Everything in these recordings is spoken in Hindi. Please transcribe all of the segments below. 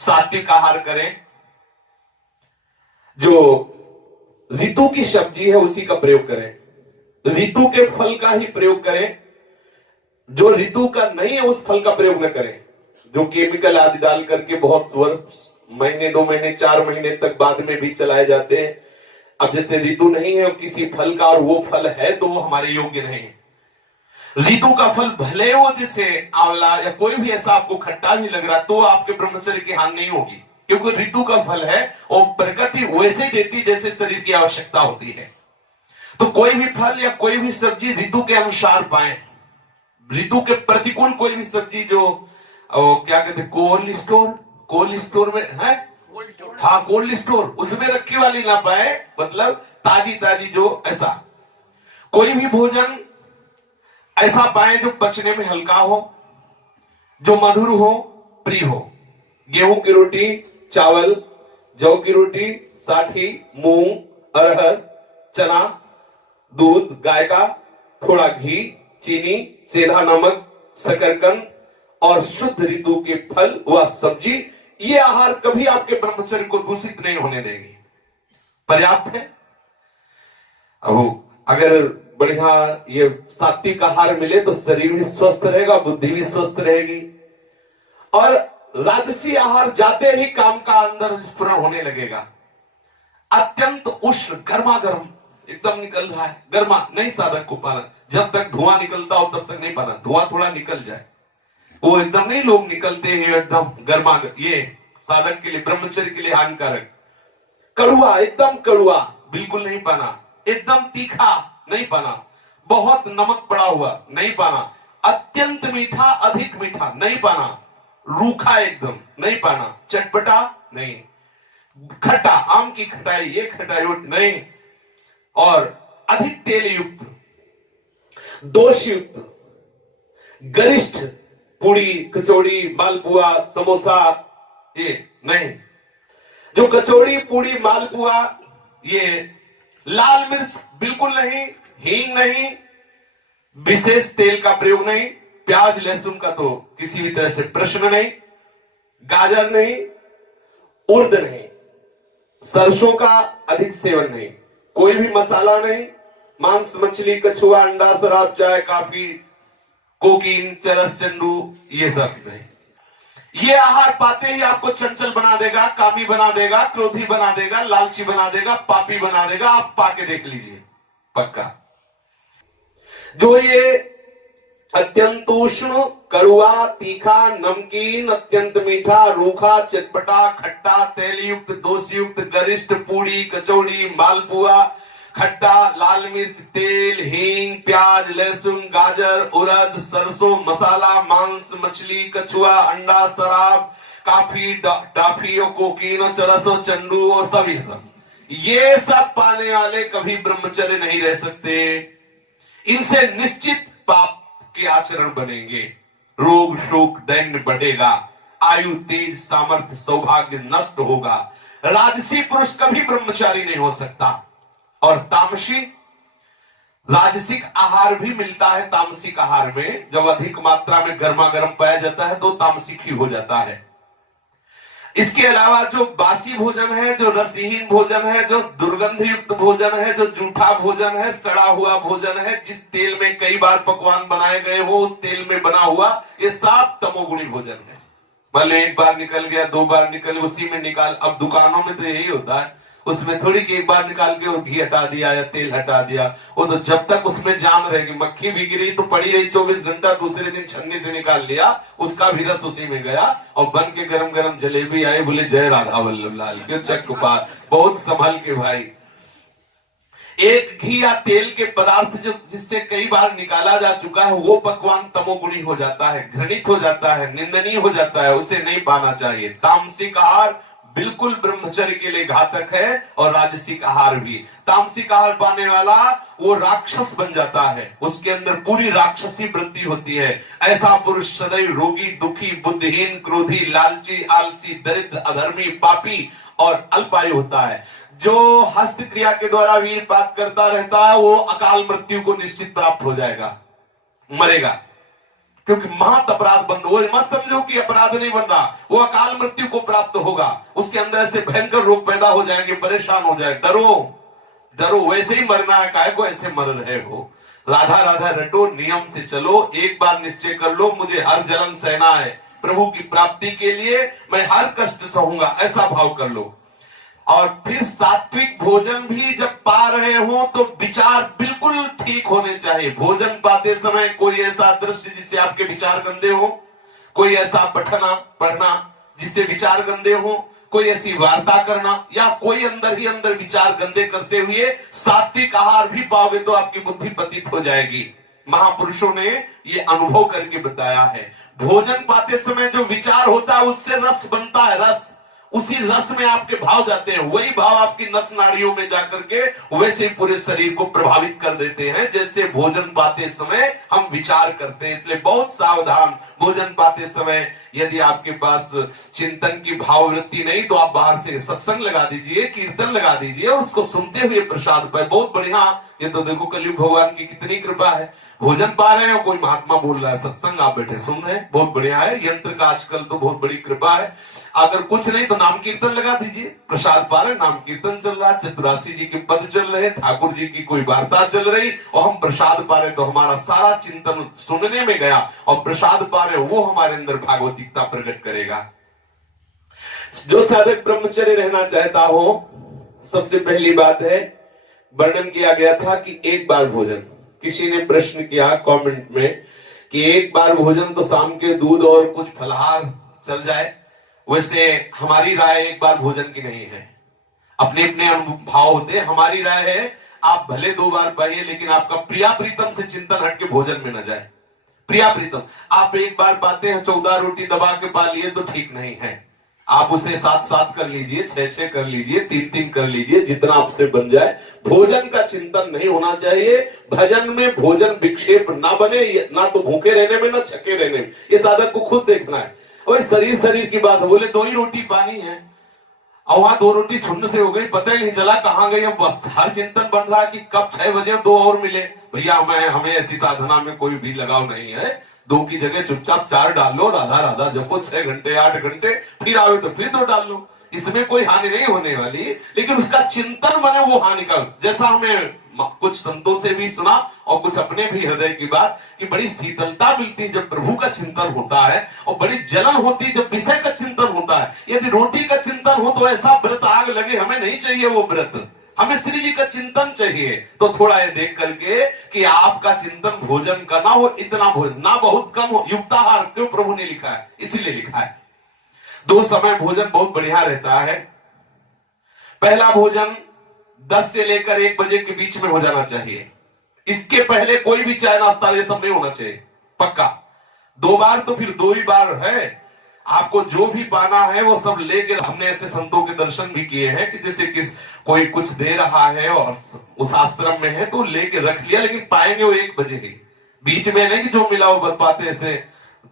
सात्विक आहार करें, जो ऋतु की सब्जी है उसी का प्रयोग करें, ऋतु के फल का ही प्रयोग करें, जो ऋतु का नहीं है उस फल का प्रयोग न करें, जो केमिकल आदि डाल करके बहुत वर्ष, महीने 2 महीने 4 महीने तक बाद में भी चलाए जाते हैं। अब जैसे ऋतु नहीं है किसी फल का और वो फल है तो वो हमारे योग्य नहीं है। ऋतु का फल भले हो, जैसे आंवला या कोई भी ऐसा आपको खट्टा भी लग रहा तो आपके ब्रह्मचर्य की हानि नहीं होगी, क्योंकि ऋतु का फल है और प्रकृति वैसे ही देती जैसे शरीर की आवश्यकता होती है। तो कोई भी फल या कोई भी सब्जी ऋतु के अनुसार पाए। ऋतु के प्रतिकूल कोई भी सब्जी जो क्या कहते हैं कोल्ड स्टोर में है, हाँ कोल्ड स्टोर, उसमें रखी वाली ना पाए, मतलब ताजी ताजी जो ऐसा कोई भी भोजन ऐसा पाए जो पचने में हल्का हो, जो मधुर हो, प्रिय हो। गेहूं की रोटी, चावल, जौ की रोटी, साठी, मूंग, अरहर, चना, दूध गाय का, थोड़ा घी, चीनी, सेंधा नमक, शकरकंद और शुद्ध ऋतु के फल व सब्जी, ये आहार कभी आपके ब्रह्मचर्य को दूषित नहीं होने देंगे, पर्याप्त है। अब अगर बढ़िया ये सात्विक आहार मिले तो शरीर भी स्वस्थ रहेगा, बुद्धि भी स्वस्थ रहेगी। और राजसी आहार जाते ही काम का अंदर स्फुरण होने लगेगा। अत्यंत उष्ण गर्मा गर्म एकदम निकल रहा है, गर्मा नहीं साधक को पाना, जब तक धुआं निकलता हो तब तक नहीं पाना, धुआं थोड़ा निकल जाए, वो एकदम नहीं, लोग निकलते हैं एकदम गर्मा, ये साधक के लिए ब्रह्मचर्य के लिए हानिकारक। कड़ुआ, एकदम कड़ुआ बिल्कुल नहीं पाना, एकदम तीखा नहीं पाना, बहुत नमक पड़ा हुआ नहीं पाना, अत्यंत मीठा अधिक मीठा नहीं पाना, रूखा एकदम नहीं पाना, चटपटा नहीं, खट्टा आम की खटाई ये खटाई नहीं, और अधिक तेल युक्त, दोष युक्त, गरिष्ठ पूड़ी कचौड़ी मालपुआ समोसा ये नहीं। जो कचौड़ी पूड़ी मालपुआ, ये लाल मिर्च बिल्कुल नहीं, हींग नहीं, विशेष तेल का प्रयोग नहीं, प्याज लहसुन का तो किसी भी तरह से प्रश्न नहीं, गाजर नहीं, उर्द नहीं, सरसों का अधिक सेवन नहीं, कोई भी मसाला नहीं, मांस मछली कछुआ अंडा शराब चाय कॉफी कोकीन चरस चंडू ये सब नहीं। ये आहार पाते ही आपको चंचल बना देगा, कामी बना देगा, क्रोधी बना देगा, लालची बना देगा, पापी बना देगा। आप पाके देख लीजिए पक्का। जो ये अत्यंत उष्ण कड़ुआ तीखा नमकीन अत्यंत मीठा रूखा चटपटा खट्टा तेल युक्त दोष युक्त गरिष्ठ पूड़ी कचौड़ी मालपुआ खट्टा लाल मिर्च तेल हींग प्याज लहसुन गाजर उड़द सरसों मसाला मांस मछली कछुआ अंडा शराब काफी डाफी और कोकीन और चरस और चंडू और सभी सब, ये सब पाने वाले कभी ब्रह्मचर्य नहीं रह सकते। इनसे निश्चित पाप के आचरण बनेंगे, रोग शोक दैन्य बढ़ेगा, आयु तेज सामर्थ्य सौभाग्य नष्ट होगा। राजसी पुरुष कभी ब्रह्मचारी नहीं हो सकता। और तामसी राजसिक आहार भी मिलता है। तामसिक आहार में जब अधिक मात्रा में गर्मा गर्म पाया जाता है तो तामसिक ही हो जाता है। इसके अलावा जो बासी भोजन है, जो रसहीन भोजन है, जो दुर्गंध युक्त भोजन है, जो जूठा भोजन है, सड़ा हुआ भोजन है, जिस तेल में कई बार पकवान बनाए गए हो उस तेल में बना हुआ, ये सब तमोगुणी भोजन है। भले एक बार निकल गया 2 बार निकल उसी में निकाल। अब दुकानों में तो यही होता है, उसमें थोड़ी कि एक बार निकाल के वो घी हटा दिया या तेल हटा दिया, वो तो जब तक उसमें जान रहेगी, मक्खी भी गिरी तो पड़ी रही 24 घंटा, दूसरे दिन छन्नी से निकाल लिया, उसका भी रस उसी में गया और बन के गरम गरम जलेबी आई, बोले जय राधा वल्लभ लाल के चक पार, बहुत संभल के भाई। एक घी या तेल के पदार्थ जो जिससे कई बार निकाला जा चुका है वो पकवान तमोगुणी हो जाता है, घृणित हो जाता है, निंदनीय हो जाता है, उसे नहीं पाना चाहिए। तामसिक आहार बिल्कुल ब्रह्मचर्य के लिए घातक है और राजसिक आहार भी। तामसिक आहार पाने वाला वो राक्षस बन जाता है, उसके अंदर पूरी राक्षसी वृत्ति होती है। ऐसा पुरुष सदैव रोगी दुखी बुद्धिहीन क्रोधी लालची आलसी दरिद्र अधर्मी पापी और अल्पायु होता है। जो हस्त क्रिया के द्वारा वीरपात करता रहता है वो अकाल मृत्यु को निश्चित प्राप्त हो जाएगा, मरेगा। क्योंकि महत अपराध बंद, वो मत समझो कि अपराध नहीं बन रहा, वो अकाल मृत्यु को प्राप्त होगा, उसके अंदर ऐसे भयंकर रोग पैदा हो जाएंगे, परेशान हो जाए। डरो डरो, वैसे ही मरना है, काय को ऐसे मर रहे हो। राधा राधा रटो, नियम से चलो, एक बार निश्चय कर लो मुझे हर जलन सहना है, प्रभु की प्राप्ति के लिए मैं हर कष्ट सहूंगा, ऐसा भाव कर लो। और फिर सात्विक भोजन भी जब पा रहे हो तो विचार बिल्कुल ठीक होने चाहिए। भोजन पाते समय कोई ऐसा दृश्य जिससे आपके विचार गंदे हो, कोई ऐसा पढ़ना जिससे विचार गंदे हो, कोई ऐसी वार्ता करना, या कोई अंदर ही अंदर विचार गंदे करते हुए सात्विक आहार भी पाओगे तो आपकी बुद्धि पतित हो जाएगी। महापुरुषों ने ये अनुभव करके बताया है। भोजन पाते समय जो विचार होता है उससे रस बनता है, रस, उसी रस में आपके भाव जाते हैं, वही भाव आपकी नस नाड़ियों में जाकर के वैसे ही पूरे शरीर को प्रभावित कर देते हैं जैसे भोजन पाते समय हम विचार करते हैं। इसलिए बहुत सावधान, भोजन पाते समय यदि आपके पास चिंतन की भाववृत्ति नहीं तो आप बाहर से सत्संग लगा दीजिए, कीर्तन लगा दीजिए और उसको सुनते हुए प्रसाद पाए, बहुत बढ़िया। ये तो देखो कलयुग भगवान की कितनी कृपा है, भोजन पा रहे हैं, कोई महात्मा बोल रहा है, सत्संग आप बैठे सुन रहे हैं, बहुत बढ़िया है। यंत्र का आजकल तो बहुत बड़ी कृपा है। अगर कुछ नहीं तो नाम कीर्तन लगा दीजिए, प्रसाद पा रहे, नाम कीर्तन चल रहा है, चतुरासी जी के पद चल रहे, ठाकुर जी की कोई वार्ता चल रही और हम प्रसाद पा रहे, तो हमारा सारा चिंतन सुनने में गया और प्रसाद पा रहे, वो हमारे अंदर भागवतिकता प्रकट करेगा। जो साधक ब्रह्मचर्य रहना चाहता हो, सबसे पहली बात है, वर्णन किया गया था कि एक बार भोजन, किसी ने प्रश्न किया कमेंट में कि एक बार भोजन तो शाम के दूध और कुछ फलाहार चल जाए, वैसे हमारी राय एक बार भोजन की नहीं है, अपने अपने भाव होते हैं। हमारी राय है आप भले 2 बार पाइए लेकिन आपका प्रिया प्रीतम से चिंतन हट के भोजन में न जाए। प्रिया प्रीतम आप एक बार पाते हैं, 14 रोटी दबा के पा लिए तो ठीक नहीं है, आप उसे 7-7 कर लीजिए, 6-6 कर लीजिए, 3-3 कर लीजिए, जितना आपसे बन जाए। भोजन का चिंतन नहीं होना चाहिए, भजन में भोजन विक्षेप ना बने, ना तो भूखे रहने में ना छके रहने में, ये साधक को खुद देखना है। और शरीर की बात है, बोले 2 ही रोटी पानी है और वहां 2 रोटी छुन्न से हो गई, पता ही नहीं चला कहां गई। अब हर चिंतन बन रहा कि कब 6 बजे 2 और मिले। भैया हमें ऐसी साधना में कोई भी लगाव नहीं है, 2 की जगह चुपचाप 4 डाल लो, राधा राधा जपो 6 घंटे 8 घंटे, फिर आवे तो फिर 2 डाल लो, इसमें कोई हानि नहीं होने वाली। लेकिन उसका चिंतन बने वो हानि का, जैसा हमें कुछ संतों से भी सुना और कुछ अपने भी हृदय की बात कि बड़ी शीतलता मिलती है जब प्रभु का चिंतन होता है, और बड़ी जलन होती है जब विषय का चिंतन होता है। यदि रोटी का चिंतन हो तो ऐसा व्रत आग लगे, हमें नहीं चाहिए वो व्रत, हमें श्री जी का चिंतन चाहिए। तो थोड़ा ये देख करके कि आपका चिंतन भोजन का ना हो, इतना भोजन ना बहुत कम हो, युक्ताहार क्यों प्रभु ने लिखा है, इसीलिए लिखा है। 2 समय भोजन बहुत बढ़िया रहता है। पहला भोजन 10 से लेकर 1 बजे के बीच में हो जाना चाहिए, इसके पहले कोई भी चाय नाश्ता ये सब नहीं होना चाहिए, पक्का। 2 बार तो फिर 2 ही बार है, आपको जो भी पाना है वो सब लेके, हमने ऐसे संतों के दर्शन भी किए हैं कि जैसे कोई कुछ दे रहा है और उस आश्रम में है तो लेके रख लिया, लेकिन पाएंगे वो 1 बजे ही, बीच में नहीं कि जो मिला वो बन पाते, ऐसे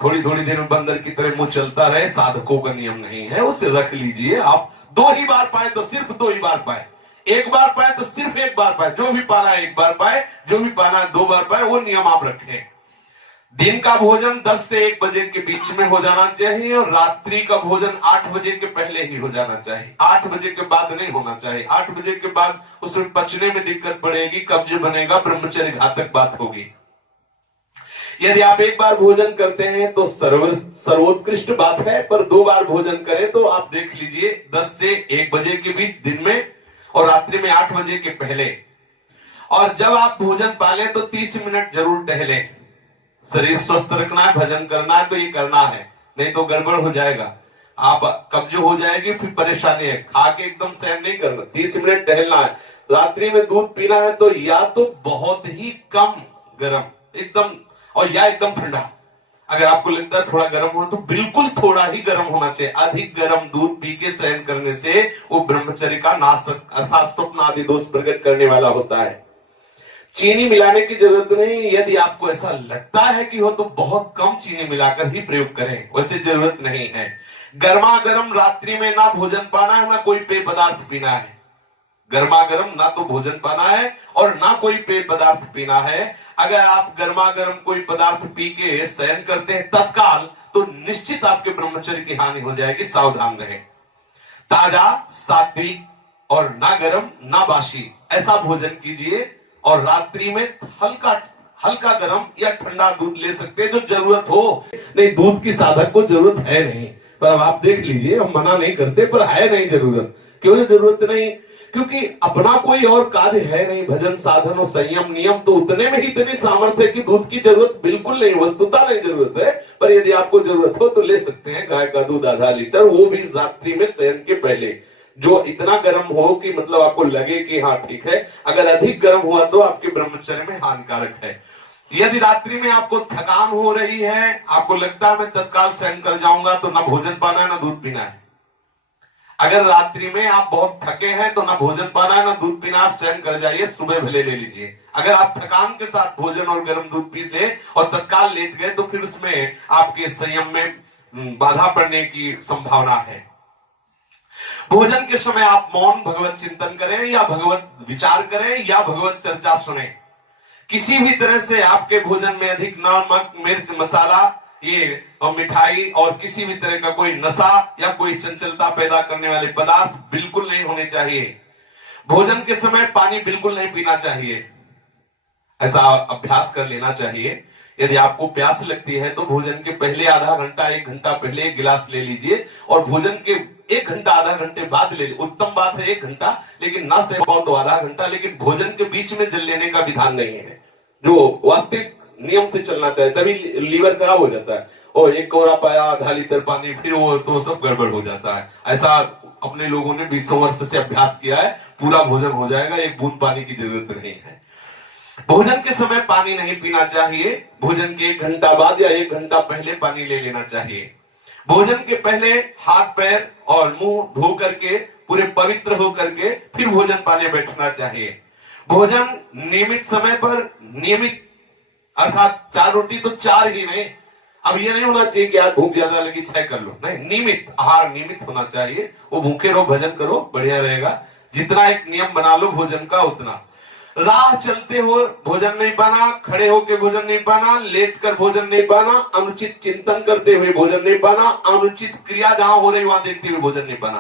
थोड़ी थोड़ी देर में बंदर की तरह मुंह चलता रहे, साधकों का नियम नहीं है, उसे रख लीजिए। आप 2 ही बार पाए तो सिर्फ 2 ही बार पाए, 1 बार पाए तो सिर्फ 1 बार पाए, जो भी पाना है 1 बार पाए, जो भी पाना है 2 बार पाए, वो नियम आप रखें। दिन का भोजन 10 से 1 बजे के बीच में हो जाना चाहिए और रात्रि का भोजन 8 बजे के पहले ही हो जाना चाहिए, 8 बजे के बाद नहीं होना चाहिए। 8 बजे के बाद उसमें पचने में दिक्कत पड़ेगी, कब्ज बनेगा, ब्रह्मचर्य घातक बात होगी। यदि आप 1 बार भोजन करते हैं तो सर्वोत्कृष्ट बात है, पर 2 बार भोजन करें तो आप देख लीजिए 10 से 1 बजे के बीच दिन में और रात्रि में 8 बजे के पहले। और जब आप भोजन पालें तो 30 मिनट जरूर टहले, शरीर स्वस्थ रखना है, भजन करना है तो ये करना है, नहीं तो गड़बड़ हो जाएगा, आप कब्ज हो जाएगी, फिर परेशानी है। खा के एकदम सहन नहीं करना, 30 मिनट टहलना है। रात्रि में दूध पीना है तो या तो बहुत ही कम गर्म एकदम, और या एकदम ठंडा। अगर आपको लगता है थोड़ा गर्म हो तो बिल्कुल थोड़ा ही गर्म होना चाहिए। अधिक गर्म दूध पी के सहन करने से वो ब्रह्मचर्य का नाश अर्थात स्वप्न आदि दोष प्रकट करने वाला होता है। चीनी मिलाने की जरूरत नहीं, यदि आपको ऐसा लगता है कि हो तो बहुत कम चीनी मिलाकर ही प्रयोग करें, वैसे जरूरत नहीं है। गर्मा गर्म रात्रि में ना भोजन पाना है ना कोई पेय पदार्थ पीना है, गर्मा गर्म ना तो भोजन पाना है और ना कोई पेय पदार्थ पीना है। अगर आप गर्मा गर्म कोई पदार्थ पी के शयन करते हैं तत्काल, तो निश्चित आपके ब्रह्मचर्य की हानि हो जाएगी, सावधान रहे। ताजा, सात्विक और ना गर्म ना बासी ऐसा भोजन कीजिए। और रात्रि में हल्का हल्का गर्म या ठंडा दूध ले सकते हैं जो जरूरत हो। नहीं, दूध की साधक को जरूरत है नहीं, पर अब आप देख लीजिए, हम मना नहीं करते, पर है नहीं जरूरत। क्यों जरूरत नहीं? क्योंकि अपना कोई और कार्य है नहीं। भजन साधन और संयम नियम तो उतने में ही इतनी सामर्थ्य है कि दूध की जरूरत बिल्कुल नहीं, वस्तुता नहीं जरूरत है। पर यदि आपको जरूरत हो तो ले सकते हैं गाय का दूध आधा लीटर, वो भी रात्रि में शयन के पहले, जो इतना गर्म हो कि मतलब आपको लगे कि हाँ ठीक है। अगर अधिक गर्म हुआ तो आपके ब्रह्मचर्य में हानिकारक है। यदि रात्रि में आपको थकान हो रही है, आपको लगता है मैं तत्काल शयन कर जाऊंगा, तो ना भोजन पाना है ना दूध पीना है। अगर रात्रि में आप बहुत थके हैं तो ना भोजन पाना है ना दूध पीना, आप शयन कर जाइए, सुबह भले ले लीजिए। अगर आप थकान के साथ भोजन और गर्म दूध पी ले और तत्काल लेट गए, तो फिर उसमें आपके संयम में बाधा पड़ने की संभावना है। भोजन के समय आप मौन भगवत चिंतन करें या भगवत विचार करें या भगवत चर्चा सुने। किसी भी तरह से आपके भोजन में अधिक नमक, मिर्च, मसाला, ये और मिठाई और किसी भी तरह का कोई नशा या कोई चंचलता पैदा करने वाले पदार्थ बिल्कुल नहीं होने चाहिए। भोजन के समय पानी बिल्कुल नहीं पीना चाहिए, ऐसा अभ्यास कर लेना चाहिए। यदि आपको प्यास लगती है तो भोजन के पहले आधा घंटा 1 घंटा पहले 1 गिलास ले लीजिए और भोजन के 1 घंटा आधा घंटे बाद ले लीजिए। उत्तम बात है 1 घंटा, लेकिन ना से पाओ तो आधा घंटा, लेकिन भोजन के बीच में जल लेने का विधान नहीं है, जो वास्तविक नियम से चलना चाहिए। तभी लीवर खराब हो जाता है। और 1 कोरा पाया आधा लीटर पानी, फिर वो तो सब गड़बड़ हो जाता है। ऐसा अपने लोगों ने 20 वर्ष से अभ्यास किया है, पूरा भोजन हो जाएगा, 1 बूंद पानी की जरूरत नहीं है। भोजन के समय पानी नहीं पीना चाहिए। भोजन के 1 घंटा बाद या 1 घंटा पहले पानी ले लेना चाहिए। भोजन के पहले हाथ पैर और मुंह धो करके पूरे पवित्र हो करके फिर भोजन पाने बैठना चाहिए। भोजन नियमित समय पर, नियमित अर्थात 4 रोटी तो 4 ही नहीं। अब ये नहीं होना चाहिए कि यार भूख ज्यादा लगी 6 कर लो, नहीं, नियमित आहार नियमित होना चाहिए। वो भूखे रहो भजन करो, बढ़िया रहेगा। जितना एक नियम बना लो भोजन का उतना। राह चलते हो भोजन नहीं पाना, खड़े होकर भोजन नहीं पाना, लेट कर भोजन नहीं पाना, अनुचित चिंतन करते हुए भोजन नहीं पाना, अनुचित क्रिया जहां हो रही वहां देखते हुए भोजन नहीं पाना।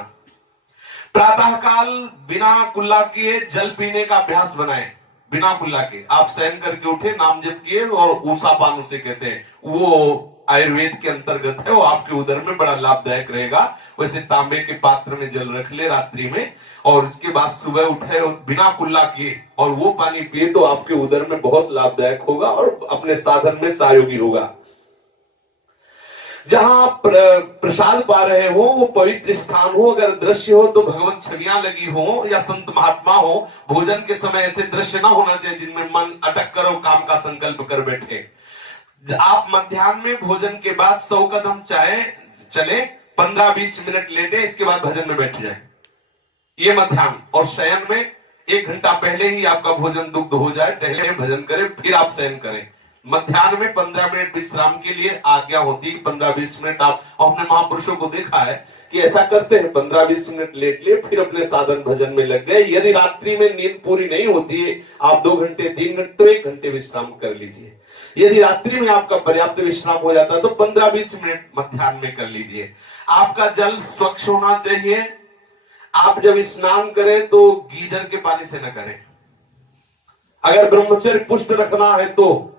प्रातः काल बिना कुल्ला किए जल पीने का अभ्यास बनाएं। बिना कुल्ला के आप शयन करके उठे, नाम जप किए और ऊषा पान उसे कहते हैं, वो आयुर्वेद के अंतर्गत है, वो आपके उदर में बड़ा लाभदायक रहेगा। वैसे तांबे के पात्र में जल रख ले रात्रि में और उसके बाद सुबह उठे और बिना कुल्ला किए और वो पानी पिए तो आपके उदर में बहुत लाभदायक होगा और अपने साधन में सहयोगी होगा। जहां प्रसाद पा रहे हो वो पवित्र स्थान हो, अगर दृश्य हो तो भगवत छवियां लगी हो या संत महात्मा हो। भोजन के समय ऐसे दृश्य ना होना चाहिए जिनमें मन अटक कर और काम का संकल्प कर बैठे। आप मध्याह्न में भोजन के बाद 100 कदम चले, 15-20 मिनट लेटे, इसके बाद भजन में बैठ जाए, ये मध्याह्न। और शयन में 1 घंटा पहले ही आपका भोजन दुग्ध हो जाए, टहले भजन करें, फिर आप शयन करें। मध्याह्न में 15 मिनट विश्राम के लिए आज्ञा होती है, 15-20 मिनट आप अपने महापुरुषों को देखा है कि ऐसा करते हैं, 15-20 मिनट लेट लिए फिर अपने साधन भजन में लग गए। यदि रात्रि में नींद पूरी नहीं होती है, आप 2 घंटे 3 घंटे तो 1 घंटे विश्राम कर लीजिए। यदि रात्रि में आपका पर्याप्त विश्राम हो जाता है तो 15-20 मिनट मध्याह्न में कर लीजिए। आपका जल स्वच्छ होना चाहिए। आप जब स्नान करें तो गीजर के पानी से न करें। अगर ब्रह्मचर्य पुष्ट रखना है तो,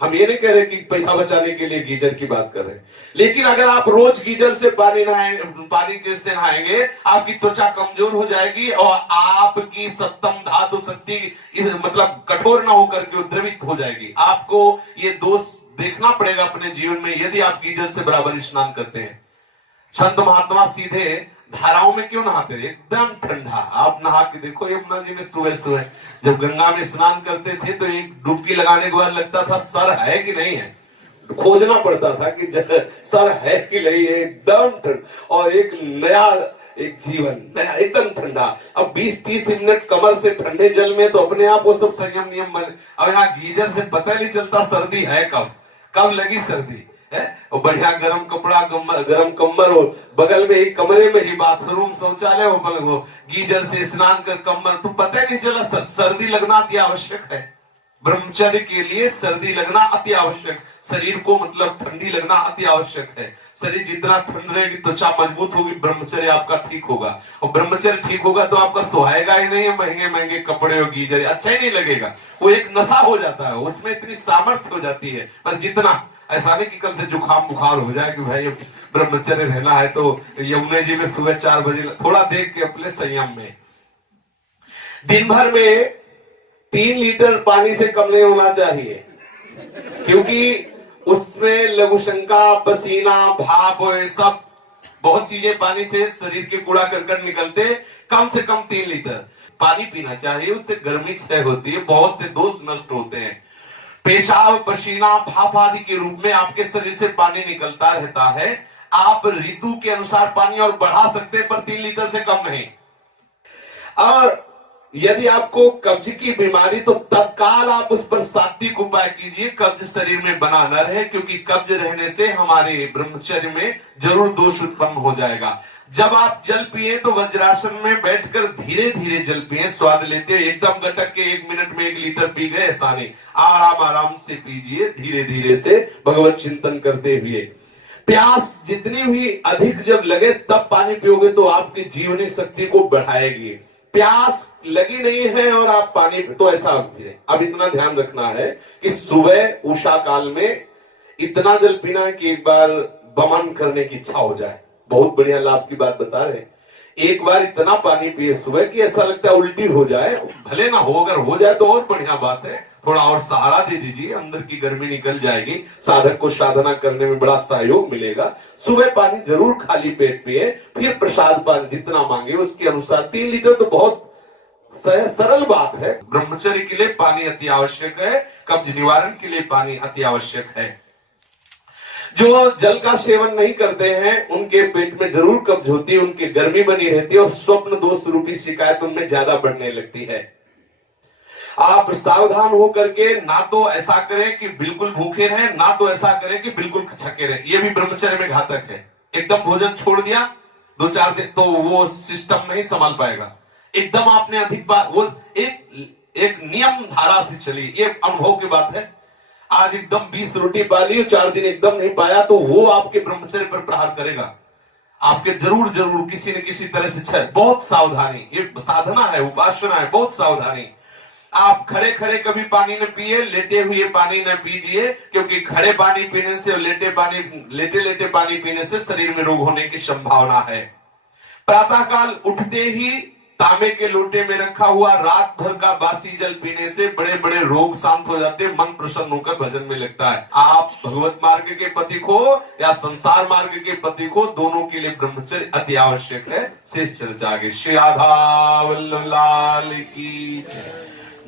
हम ये नहीं कह रहे कि पैसा बचाने के लिए गीजर की बात कर रहे हैं, लेकिन अगर आप रोज गीजर से पानी से नहाएंगे, आपकी त्वचा कमजोर हो जाएगी और आपकी सप्तम धातु शक्ति मतलब कठोर ना होकर के द्रवित हो जाएगी। आपको ये दोष देखना पड़ेगा अपने जीवन में यदि आप गीजर से बराबर स्नान करते हैं। संत महात्मा सीधे धाराओं में क्यों नहाते थे? एकदम ठंडा। आप नहा के देखो यमुना जी में सुबह सुबह जब गंगा में स्नान करते थे तो एक डुबकी लगाने के बाद लगता था सर है कि नहीं है, खोजना पड़ता था कि सर है कि नहीं है। एकदम ठंडा और एक नया एक जीवन नया एकदम ठंडा। अब 20-30 मिनट कमर से ठंडे जल में तो अपने आप वो सब संयम नियम बने। अब यहाँ गीजर से पता नहीं चलता सर्दी है कब लगी सर्दी। है, और बढ़िया गर्म कपड़ा, गर्म कम्बल हो, बगल में एक कमरे में ही बाथरूम शौचालय हो, गीजर से स्नान कर कम्बल, तो पता नहीं चला सर्दी लगना अति आवश्यक है। ब्रह्मचर्य के लिए सर्दी लगना अति आवश्यक, शरीर को मतलब ठंडी लगना अति आवश्यक है। शरीर जितना ठंड रहेगी त्वचा मजबूत होगी, ब्रह्मचर्य आपका ठीक होगा, और ब्रह्मचर्य ठीक होगा तो आपका सुहाएगा ही नहीं, महंगे महंगे कपड़े और गीजर अच्छा ही नहीं लगेगा, वो एक नशा हो जाता है, उसमें इतनी सामर्थ्य हो जाती है। पर जितना ऐसा नहीं कि कल से जुकाम बुखार हो जाए कि भाई ब्रह्मचर्य रहना है तो यमुना जी में सुबह 4 बजे, थोड़ा देख के अपने संयम में। दिन भर में 3 लीटर पानी से कम नहीं होना चाहिए, क्योंकि उसमें लघुशंका, पसीना, भाप और सब बहुत चीजें पानी से शरीर के कूड़ा करकट निकलते। कम से कम 3 लीटर पानी पीना चाहिए, उससे गर्मी क्षय होती है, बहुत से दोष नष्ट होते हैं। पेशाब, पसीना, भाप आदि के रूप में आपके शरीर से पानी निकलता रहता है। आप ऋतु के अनुसार पानी और बढ़ा सकते हैं, पर 3 लीटर से कम नहीं। और यदि आपको कब्ज की बीमारी, तो तत्काल आप उस पर सात्विक उपाय कीजिए, कब्ज शरीर में बना न रहे, क्योंकि कब्ज रहने से हमारे ब्रह्मचर्य में जरूर दोष उत्पन्न हो जाएगा। जब आप जल पिए तो वज्रासन में बैठकर धीरे धीरे जल पिए, स्वाद लेते, एकदम गटक के 1 मिनट में 1 लीटर पी गए ऐसा नहीं, आराम आराम से पीजिए, धीरे धीरे से भगवत चिंतन करते हुए। प्यास जितनी भी अधिक जब लगे तब पानी पियोगे तो आपकी जीवनी शक्ति को बढ़ाएगी। प्यास लगी नहीं है और आप पानी, तो ऐसा अब इतना ध्यान रखना है कि सुबह उषा काल में इतना जल पीना है कि एक बार वमन करने की इच्छा हो जाए। बहुत बढ़िया लाभ की बात बता रहे हैं। एक बार इतना पानी पिए सुबह कि ऐसा लगता है उल्टी हो जाए, भले ना हो, अगर हो जाए तो और बढ़िया बात है, थोड़ा और सहारा दे दीजिए, अंदर की गर्मी निकल जाएगी, साधक को साधना करने में बड़ा सहयोग मिलेगा। सुबह पानी जरूर खाली पेट पिए, फिर प्रसाद पान जितना मांगे उसके अनुसार। 3 लीटर तो बहुत सरल बात है। ब्रह्मचर्य के लिए पानी अति आवश्यक है, कब्ज निवारण के लिए पानी अति आवश्यक है। जो जल का सेवन नहीं करते हैं उनके पेट में जरूर कब्ज होती है, उनकी गर्मी बनी रहती है, और स्वप्न दोष रूपी शिकायत उनमें ज्यादा बढ़ने लगती है। आप सावधान होकर के ना तो ऐसा करें कि बिल्कुल भूखे रहें, ना तो ऐसा करें कि बिल्कुल छके रहें, यह भी ब्रह्मचर्य में घातक है। एकदम भोजन छोड़ दिया 2-4 दिन तो वो सिस्टम नहीं संभाल पाएगा। एकदम आपने अधिक बार, वो एक नियम धारा से चली, ये अनुभव की बात है। आज एकदम 20 रोटी पा ली, 4 दिन एकदम नहीं पाया, तो वो आपके ब्रह्मचर्य पर प्रहार करेगा। आपके जरूर किसी न किसी तरह से बहुत सावधानी, ये साधना है, उपासना है, बहुत सावधानी। आप खड़े खड़े कभी पानी न पिए, लेटे हुए पानी न पीजिए, क्योंकि खड़े पानी पीने से और लेटे लेटे पानी पीने से शरीर में रोग होने की संभावना है। प्रातःकाल उठते ही तांबे के लोटे में रखा हुआ रात भर का बासी जल पीने से बड़े बड़े रोग शांत हो जाते हैं, मन प्रसन्न होकर भजन में लगता है। आप भगवत मार्ग के पथिक हो या संसार मार्ग के पथिक हो, दोनों के लिए ब्रह्मचर्य अति आवश्यक है। शेष चर्चा आगे। श्री राधा वल्लभ लाल की।